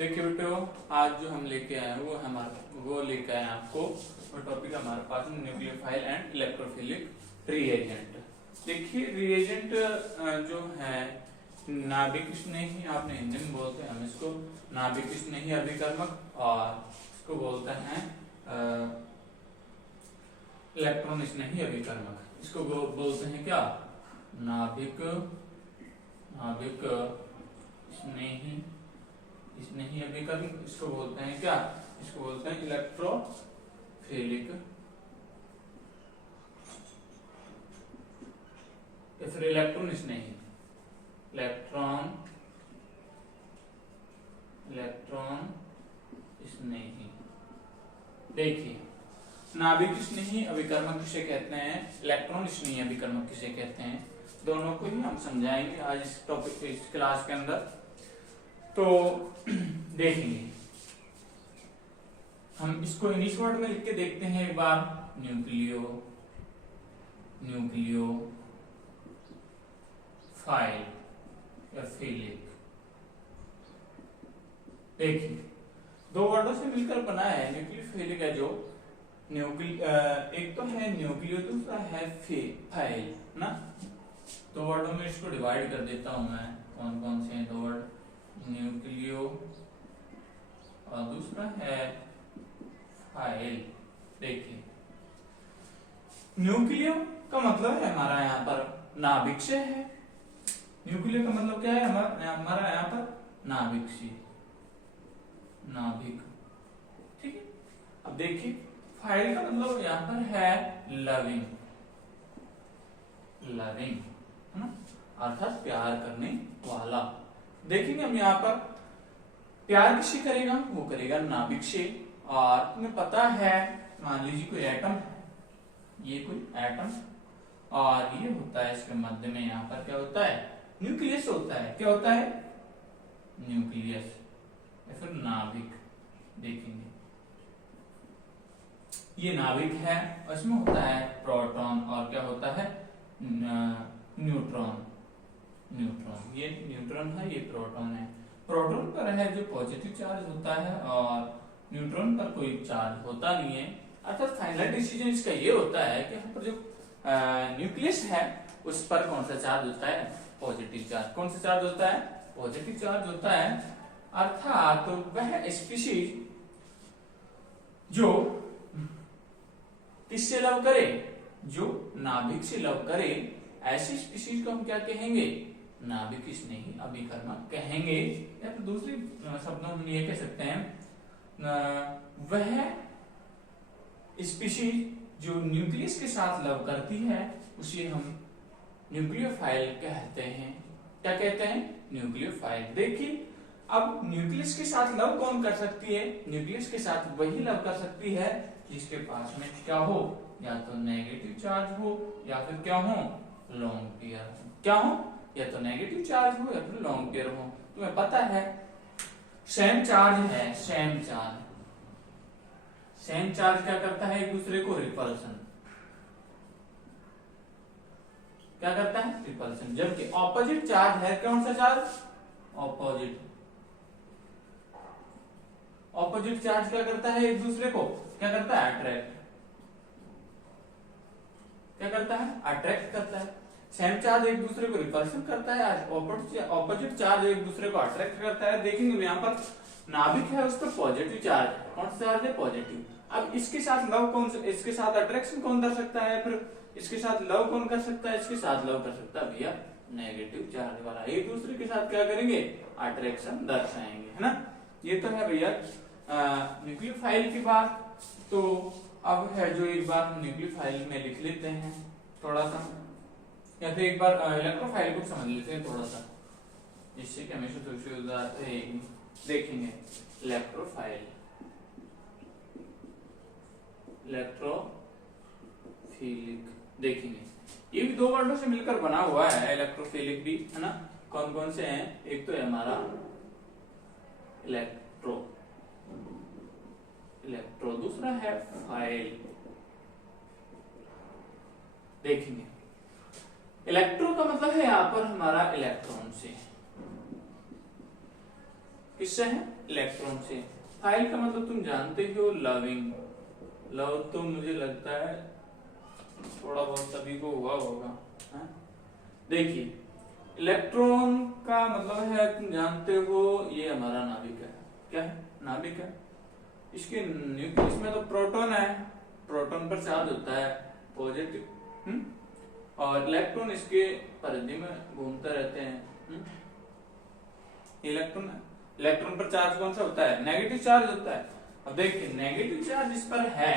देखिए बेटो, आज जो हम लेके आए हैं वो लेके आए हैं आपको, और टॉपिक हमारे पास न्यूक्लियोफाइल एंड इलेक्ट्रोफिलिक रिएजेंट। देखिए रिएजेंट जो है नाभिक स्नेही, आपने हिंदी में बोलते हैं हम इसको नाभिक स्नेही अभिकर्मक, और इसको बोलते हैं इलेक्ट्रॉन स्नेही अभिकर्मक। इसको बोलते हैं क्या? नाभिक स्नेही अभिकर्मक। इसको बोलते हैं क्या? इसको बोलते हैं इलेक्ट्रोफिलिक या फिर इलेक्ट्रॉन स्नेही। इलेक्ट्रॉन स्नेही। देखिए नाभिक स्नेही अभिकर्मक किसे कहते हैं, इलेक्ट्रॉन स्नेही अभिकर्मक किसे कहते हैं, दोनों को ही हम समझाएंगे आज इस टॉपिक इस क्लास के अंदर। तो देखेंगे हम इसको इंग्लिश वर्ड में लिख के देखते हैं एक बार। न्यूक्लियोफाइल या फिलिक। देखिए दो वर्डों से मिलकर बना है न्यूक्लियोफिलिक है, जो एक तो है न्यूक्लियो, दूसरा है फाइल ना। दो वर्डों में इसको डिवाइड कर देता हूं मैं। कौन कौन से हैं दो वर्ड? न्यूक्लियो और दूसरा है फाइल। देखिए न्यूक्लियो का मतलब है हमारा यहाँ पर नाभिक से है। न्यूक्लियो का मतलब क्या है? हमारा यहाँ पर नाभिक से, नाभिक। ठीक है। अब देखिए फाइल का मतलब यहाँ पर है लविंग, है ना, अर्थात प्यार करने वाला। देखेंगे हम यहाँ पर प्यार किससे करेगा? वो करेगा नाभिक से। और तुम्हें पता है, मान लीजिए कोई एटम है, ये कोई एटम, और ये होता है इसके मध्य में यहाँ पर क्या होता है? न्यूक्लियस होता है। क्या होता है? न्यूक्लियस या फिर नाभिक। देखेंगे ये नाभिक है, और इसमें होता है प्रोटॉन, और क्या होता है? न्यूट्रॉन। ये न्यूट्रॉन है, ये प्रोटॉन है। प्रोटॉन पर है जो पॉजिटिव चार्ज होता है, और न्यूट्रॉन पर कोई चार्ज होता नहीं है। अर्थात फाइनल डिसीजन इसका ये होता है कि यहाँ पर जो न्यूक्लियस है उस पर कौन सा चार्ज होता है? Positive charge. कौन सा चार्ज होता है? पॉजिटिव चार्ज होता है। अर्थात तो वह स्पीशीज जो किससे लव करे? जो नाभिक से लव करे, ऐसी स्पीशीज को हम क्या कहेंगे? नाभिक स्नेही अभिकर्मक कहेंगे। या फिर दूसरी शब्दों में ये कह सकते हैं वह स्पीशीज जो न्यूक्लियस के साथ लव करती है उसे हम न्यूक्लियोफाइल कहते हैं। क्या कहते हैं? न्यूक्लियोफाइल। देखिए अब न्यूक्लियस के साथ लव कौन कर सकती है? न्यूक्लियस के साथ वही लव कर सकती है जिसके पास में क्या हो? या तो नेगेटिव चार्ज हो या फिर क्या हो? लॉन्ग पेयर हो। क्या हो? या तो नेगेटिव चार्ज हो या फिर लॉन्ग पेयर हो। तुम्हें पता है सेम चार्ज है, सेम चार्ज क्या करता है? एक दूसरे को रिपल्सन। क्या करता है? रिपल्सन। जबकि ऑपोजिट चार्ज है, कौन सा चार्ज? ऑपोजिट चार्ज क्या करता है? एक दूसरे को क्या करता है? अट्रैक्ट। क्या करता है? अट्रैक्ट करता है। सेम चार्ज एक दूसरे को रिपल्शन करता है, ऑपोजिट चार्ज एक दूसरे को अट्रैक्ट करता है। देखेंगे यहाँ पर नाभिक है, उस पर पॉजिटिव चार्ज। कौन सा चार्ज है? पॉजिटिव। अब इसके साथ लव कौन सा? इसके साथ अट्रैक्शन कौन कर सकता है? फिर इसके साथ लव कौन कर सकता है? इसके साथ लव कर सकता है भैया नेगेटिव चार्ज वाला। एक दूसरे के साथ क्या करेंगे? अट्रैक्शन दर्शाएंगे, है ना। ये तो है भैया न्यूक्लियोफाइल की बात। तो अब है जो एक बार हम न्यूक्लियोफाइल में लिख लेते हैं थोड़ा सा, या फिर एक बार इलेक्ट्रोफाइल को समझ लेते हैं थोड़ा सा, जिससे कि हमेशा थोड़ी सुविधा रहेगी। देखेंगे इलेक्ट्रोफिलिक देखेंगे, ये भी दो वर्डों से मिलकर बना हुआ है। इलेक्ट्रोफिलिक भी, है ना। कौन कौन से हैं? एक तो है हमारा इलेक्ट्रो, दूसरा है फाइल। देखेंगे इलेक्ट्रो का मतलब है यहां पर हमारा इलेक्ट्रॉन से। किससे है? इलेक्ट्रॉन से। फाइल का मतलब तुम जानते हो लविंग, लव तो मुझे लगता है थोड़ा बहुत सभी को हुआ होगा। देखिए इलेक्ट्रॉन का मतलब है, तुम जानते हो ये हमारा नाभिक है। क्या है? नाभिक है। इसके न्यूक्लियस में तो प्रोटॉन है, प्रोटॉन पर चार्ज होता है पॉजिटिव, और इलेक्ट्रॉन इसके परिधि में घूमते रहते हैं। इलेक्ट्रॉन पर चार्ज कौन सा होता है? नेगेटिव चार्ज होता है। अब देखिए नेगेटिव चार्ज इस पर है,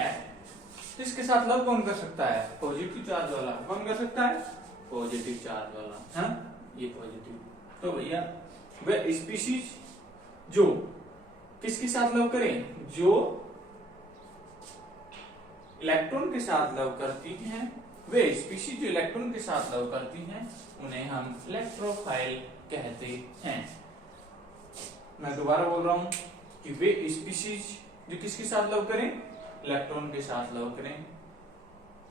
तो इसके साथ लव कौन कर सकता है? पॉजिटिव चार्ज वाला। कौन कर सकता है? पॉजिटिव चार्ज वाला। ये पॉजिटिव। तो भैया वह स्पीशीज जो किसके साथ लव करें? जो इलेक्ट्रॉन के साथ लव करती हैं, वे स्पीशीज जो इलेक्ट्रॉन के साथ लव करती हैं, उन्हें हम इलेक्ट्रोफाइल कहते हैं। मैं दोबारा बोल रहा हूं कि वे स्पीशीज जो किसके साथ लव करें? इलेक्ट्रॉन के साथ लव करें,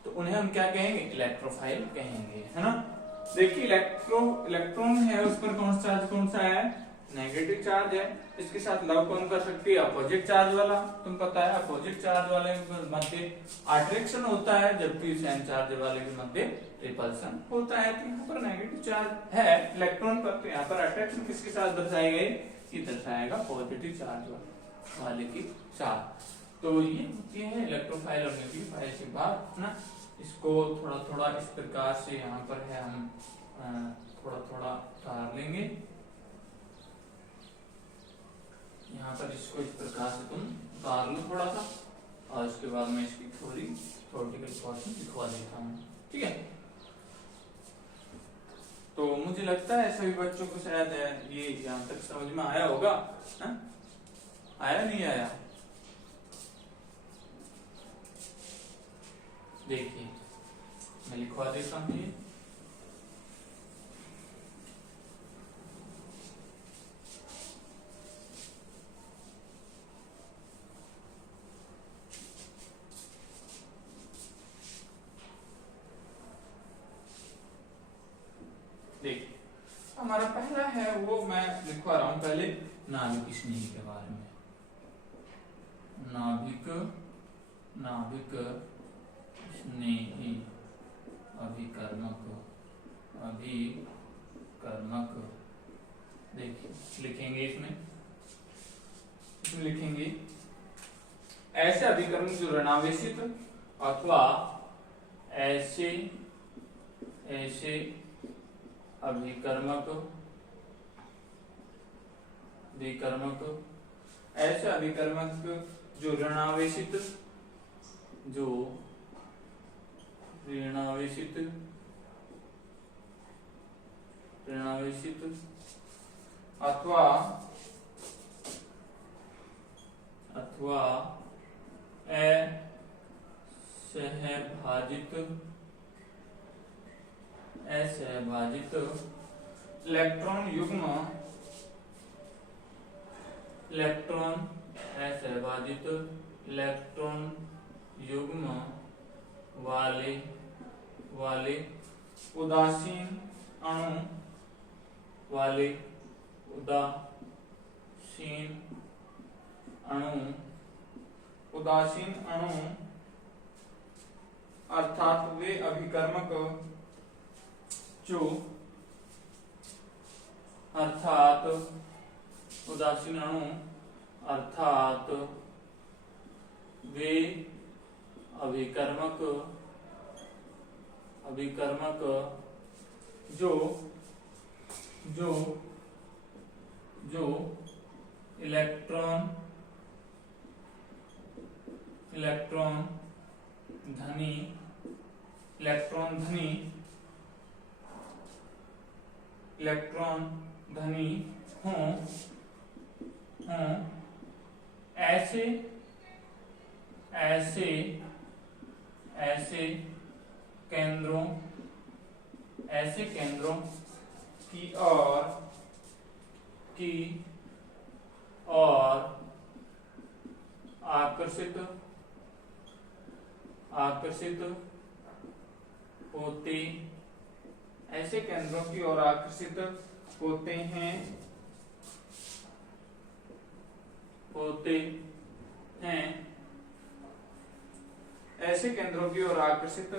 तो उन्हें हम क्या कहेंगे? इलेक्ट्रोफाइल कहेंगे, है ना। देखिए इलेक्ट्रॉन है, उस पर कौन सा चार्ज कौन सा है? नेगेटिव चार्ज है। इसके साथ लव कौन कर सकती है? अपोजिट चार्ज वाला। तुम पता है अपोजिट चार्ज वाले के मध्य अट्रैक्शन होता है, जबकि सेम चार्ज वाले के मध्य रिपल्सन होता है। तो यहाँ पर नेगेटिव चार्ज है इलेक्ट्रॉन पर, तो यहाँ पर अट्रैक्शन किसके साथ दर्शाई गई? ये दर्शाएगा पॉजिटिव चार्ज वाले के साथ। तो ये होती है इलेक्ट्रोफाइल और न्यूक्लियोफाइल की बात ना। इसको थोड़ा थोड़ा इस प्रकार से यहाँ पर है, हम थोड़ा थोड़ा उतार लेंगे। यहाँ पर इसको इस प्रकार से तुम उतार लो थोड़ा सा, और उसके बाद मैं इसकी थोड़ी थ्योरेटिकल पोर्शन दिखवा देता हूँ, ठीक है। तो मुझे लगता है सभी बच्चों को शायद ये यहाँ तक समझ में आया होगा। आया नहीं आया? देखिए मैं लिखवा देता हूँ ये। देखिए हमारा पहला है वो मैं लिखवा रहा हूं पहले नाभिक स्नेही के बारे में। नाभिक स्नेही अभिकर्मक। देखिए लिखेंगे इसमें लिखेंगे ऐसे अभिकर्मक जो ऋणावेशित अथवा ऐसे अभिकर्मक ऐसे अभिकर्मक जो ऋणावेशित अथवा असहभाजित इलेक्ट्रॉन युग्म वाले उदासीन अणु अर्थात वे अभिकर्मक जो उदासीन अणु अर्थात वे अभिकर्मक जो इलेक्ट्रॉन धनी हों ऐसे केंद्रों की ओर आकर्षित होते ऐसे केंद्रों की ओर आकर्षित होते हैं होते हैं, ऐसे केंद्रों की ओर आकर्षित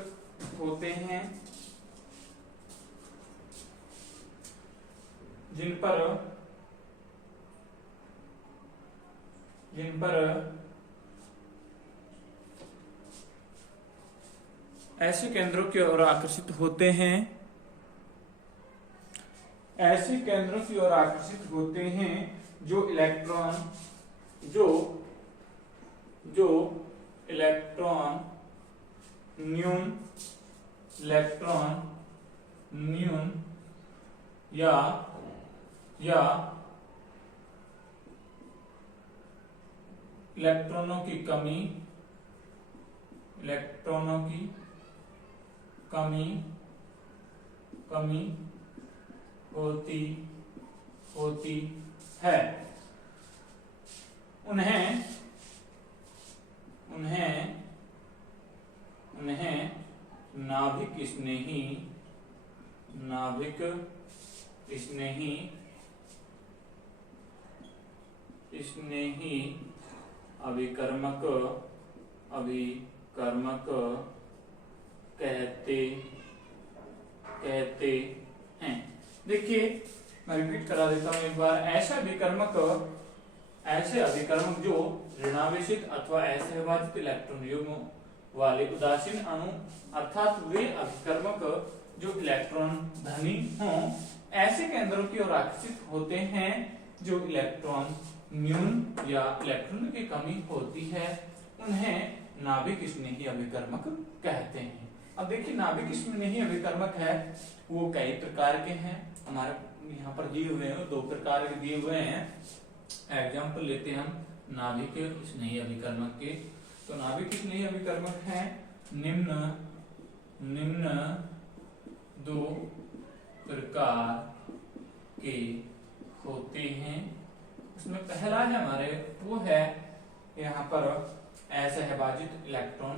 होते हैं जिन पर ऐसे केंद्रों की ओर आकर्षित होते हैं, ऐसे केंद्रों की ओर आकर्षित होते हैं जो इलेक्ट्रॉन न्यून या इलेक्ट्रॉनों की कमी होती है, उन्हें नाभिक स्नेही अभिकर्मक कहते हैं। देखिए मैं रिपीट करा देता हूं एक बार। ऐसे अभिकर्मक जो ऋणावेशित अथवा असहभाजित इलेक्ट्रॉन युग्म वाले उदासीन अणु अर्थात वे अभिकर्मक जो इलेक्ट्रॉन धनी हों, ऐसे केंद्रों की ओर आकर्षित होते हैं जो इलेक्ट्रॉन न्यून या इलेक्ट्रॉन की कमी होती है, उन्हें नाभिक स्नेही अभिकर्मक कहते हैं। अब देखिए नाभिक स्नेही अभिकर्मक है वो कई प्रकार के हैं, हमारे यहाँ पर दिए हुए हैं, 2 प्रकार के दिए हुए हैं। एग्जाम्पल लेते हैं हम नाभिक स्नेही अभिकर्मक के। तो नाभिक स्नेही अभिकर्मक है निम्न 2 प्रकार के होते हैं। उसमें पहला है हमारे वो है यहाँ पर असहभाजित इलेक्ट्रॉन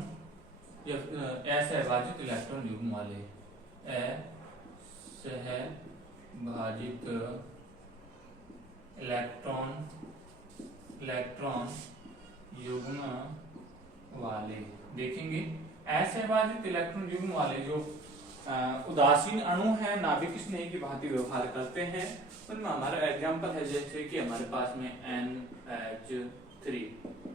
युग्म वाले, असहभाजित इलेक्ट्रॉन युग्म वाले। देखेंगे असहभाजित इलेक्ट्रॉन युग्म वाले जो उदासीन अणु है, नाभिक स्नेही की भांति व्यवहार करते हैं, उनमें हमारा एग्जांपल है जैसे कि हमारे पास में NH3,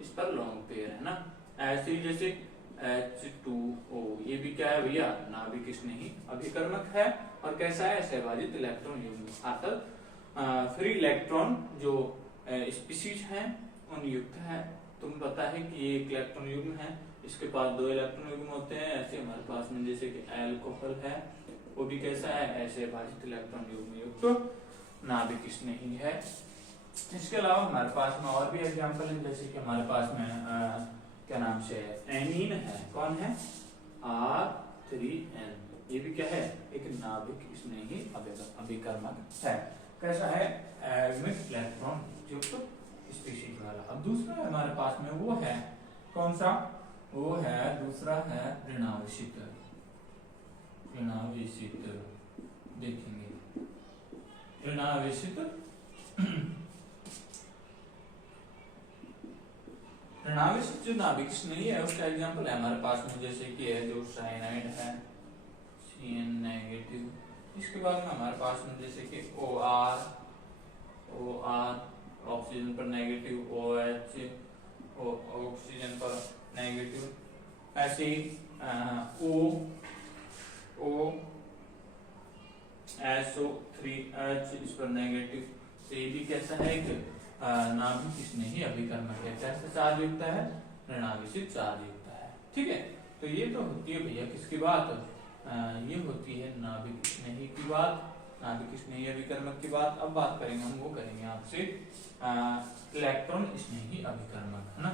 इस पर लॉन्ग पेयर है ना। ऐसे ही जैसे H2O, ये भी क्या है भैया, नाभिक स्नेही अभिकर्मक है और कैसा है, सहभाजित इलेक्ट्रॉन युग्म अर्थात फ्री इलेक्ट्रॉन जो स्पीशीज हैं उन युक्त है। तुम्हें पता है कि ये एक इलेक्ट्रॉन युग्म है, इसके पास 2 इलेक्ट्रॉन युग्म होते हैं। ऐसे हमारे पास में जैसे कि अल्कोहल है, वो भी कैसा है, ऐसे भाजित इलेक्ट्रॉन युग्म युक्त नाभिक स्नेही है। इसके अलावा हमारे पास में और भी एग्जांपल है, जैसे कि हमारे पास में क्या नाम से एमीन है, कौन है, R3N, ये भी क्या है, एक नाभिक स्नेही अभिकर्मक है। कैसा है, इलेक्ट्रॉन युक्त स्पीशीज वाला। अब दूसरा हमारे पास में वो है कौन सा, वो है दूसरा है ऋणावेशित। देखेंगे ऋणावेशित जो नाभिक स्नेही है उसका एग्जांपल है हमारे पास में जैसे कि है जो साइनाइड है, Cn नेगेटिव। इसके बाद में हमारे पास में जैसे कि OR ऑक्सीजन पर नेगेटिव, OH ऑक्सीजन पर नेगेटिव, ऐसे ही SO3H इस पर नेगेटिव। तो ये भी कैसा है, एक नाभिक स्नेही अभिकर्मक है। कैसे चार्ज युक्त है, ऋणावेशित चार्ज युक्त है। ठीक है, तो ये तो होती है भैया किसकी बात, ये होती है नाभिक स्नेही की बात, नाभिक स्नेही अभिकर्मक की बात। अब बात करेंगे हम, वो करेंगे आपसे इलेक्ट्रॉन स्नेही अभिकर्मक, है ना।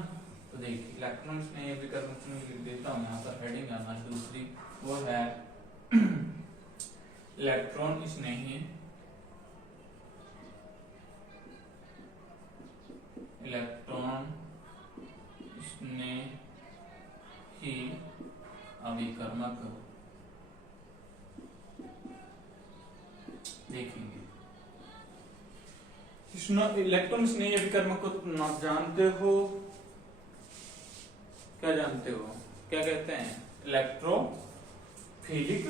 तो देखिए इलेक्ट्रॉन स्नेही अभिकर्मक में लिख देता हूँ यहाँ पर हेडिंग है हमारी दूसरी, वो है इलेक्ट्रॉन स्नेही अभिकर्मक। देखेंगे इलेक्ट्रॉन स्नेही अभिकर्मक को तुम ना जानते हो, क्या जानते हो, क्या कहते हैं, इलेक्ट्रोफिलिक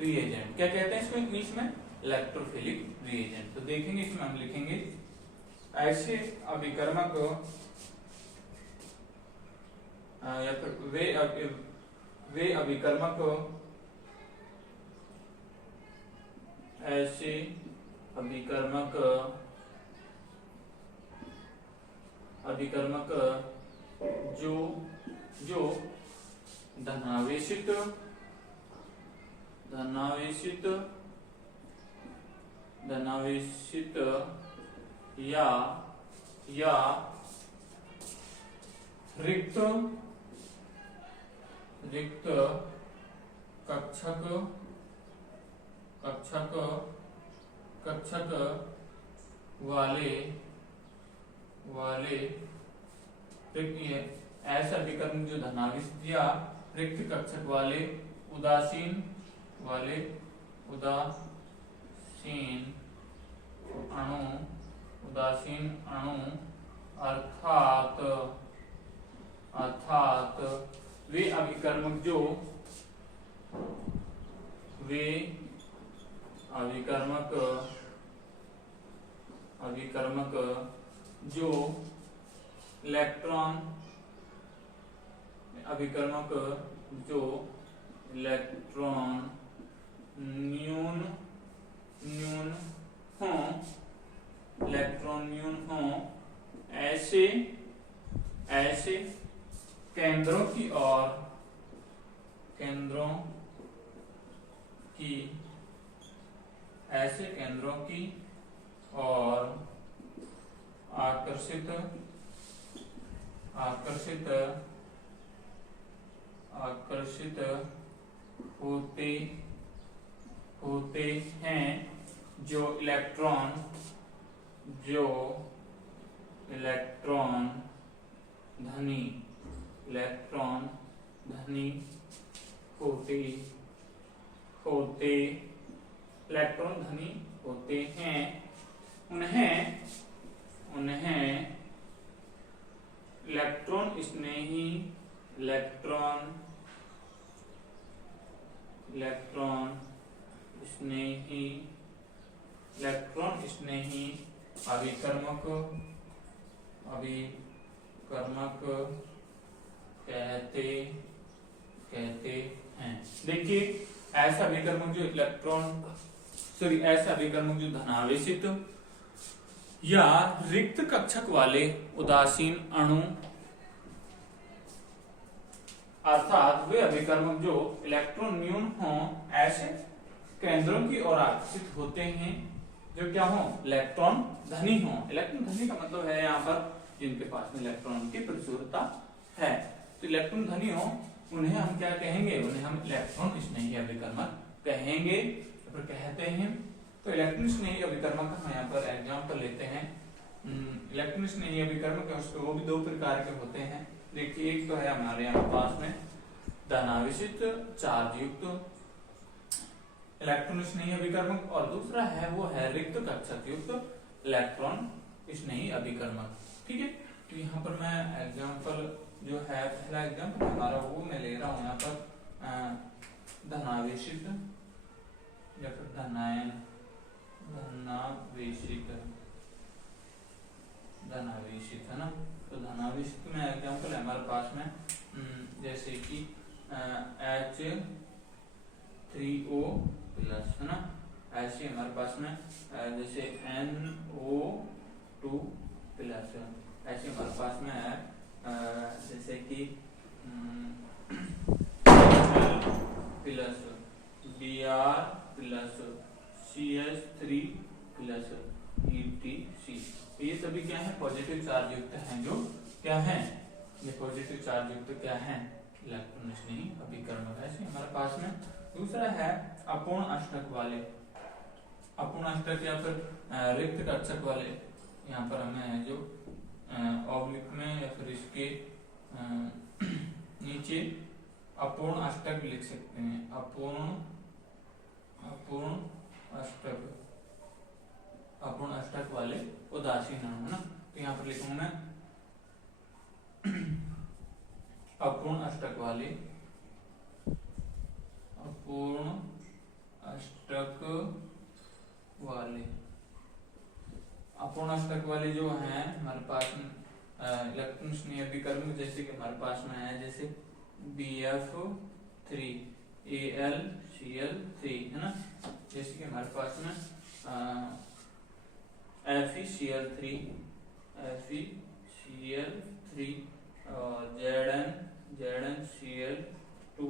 रिएजेंट। क्या कहते हैं इसमें इंग्लिश में, इलेक्ट्रोफिलिक रिएजेंट। तो देखेंगे इसमें हम लिखेंगे ऐसे अभिकर्मक या फिर वे अभिकर्मक ऐसे अभिकर्मक जो धनावेशित या रिक्त कक्षक वाले ऐसा अभिकर्मक जो धनावेशित या रिक्त कक्षक वाले उदासीन अणु अर्थात वे अभिकर्मक जो इलेक्ट्रॉन न्यून हों ऐसे केंद्रों की ओर आकर्षित होते हैं, जो इलेक्ट्रॉन धनी होते हैं, उन्हें इलेक्ट्रॉन स्नेही अभिकर्मक कहते हैं। देखिए ऐसा अभिकर्मक जो धनावेशित या रिक्त कक्षक वाले उदासीन अणु अर्थात वे अभिकर्मक जो इलेक्ट्रॉन न्यून हों ऐसे केंद्रों की ओर आकर्षित होते हैं, जो क्या हो, इलेक्ट्रॉन धनी हो। इलेक्ट्रॉन धनी का मतलब है यहाँ पर जिनके पास में इलेक्ट्रॉन की प्रचुरता है। तो इलेक्ट्रॉन धनी हो उन्हें हम क्या कहेंगे, उन्हें हम इलेक्ट्रॉन स्नेही अभिकर्मक कहेंगे, तो कहते हैं। तो इलेक्ट्रॉन स्नेही अभिकर्मक हम यहाँ पर एग्जाम्पल लेते हैं। इलेक्ट्रॉन स्नेही अभिकर्मक उसके वो भी दो प्रकार के होते हैं। देखिए एक तो है हमारे यहाँ पास में धनावेशित चार्ज युक्त इलेक्ट्रॉन स्नेही अभिकर्मक, और दूसरा है वो है रिक्त कक्षक युक्त इलेक्ट्रॉन स्नेही अभिकर्मक। ठीक है, तो यहाँ पर मैं एग्जाम्पल जो है पहला एग्जाम्पल हमारा वो मैं ले रहा हूँ यहाँ पर धनावेशित या फिर धनावेशित है ना। तो धनावेशित में एग्जाम्पल है हमारे पास में जैसे कि H3O प्लस है ना, ऐसे हमारे पास में जैसे NO2 प्लस, ऐसे हमारे पास में है जैसे कि plus Br plus CH3 plus ETC। ये सभी क्या है, पॉजिटिव चार्ज युक्त हैं। जो क्या है, ये पॉजिटिव चार्ज युक्त क्या है, इलेक्ट्रॉन स्नेही अभिकर्मक है। हमारे पास में दूसरा है अपूर्ण अष्टक वाले, अपूर्ण अष्टक या फिर रिक्त कक्षक वाले। यहाँ पर हमें जो ऑब्लिक में या फिर इसके नीचे अपूर्ण अष्टक लिख सकते हैं। अपूर्ण अष्टक अपूर्ण अष्टक वाले उदासीन अणु, है ना। तो यहाँ पर लिखूंगा मैं अपूर्ण अष्टक वाले, अपूर्ण अष्टक वाले, अपूर्ण अष्टक वाले जो हैं हमारे पास में इलेक्ट्रॉन स्नेह अभिकर्मक, जैसे कि हमारे पास में है जैसे BF3 AlCl3, है ना। जैसे कि हमारे पास में FeCl3 और ZnCl2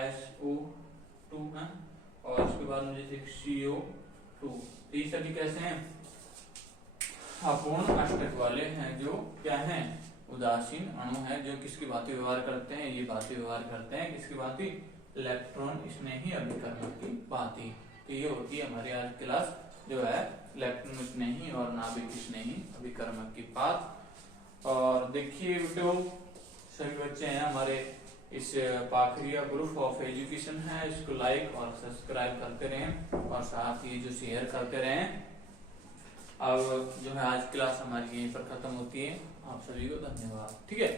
SO2 है, और उसके बाद में जैसे CO2। ये सभी कैसे हैं, अपूर्ण अष्टक वाले हैं, जो क्या हैं, उदासीन अणु है, जो किसकी भांति व्यवहार करते हैं, ये भांति व्यवहार करते हैं किसकी भांति, इलेक्ट्रॉन स्नेही अभिकर्मक की भांति। तो ये होती है हमारी आज क्लास जो है इलेक्ट्रॉन स्नेही और नाभिक स्नेही अभिकर्मक की बात। और देखिए बेटो, सभी बच्चे हैं हमारे इस पाखरिया ग्रुप ऑफ एजुकेशन है, इसको लाइक और सब्सक्राइब करते रहें और साथ ही जो शेयर करते रहें। अब जो है आज क्लास हमारी यहीं पर खत्म होती है। आप सभी को धन्यवाद। ठीक है।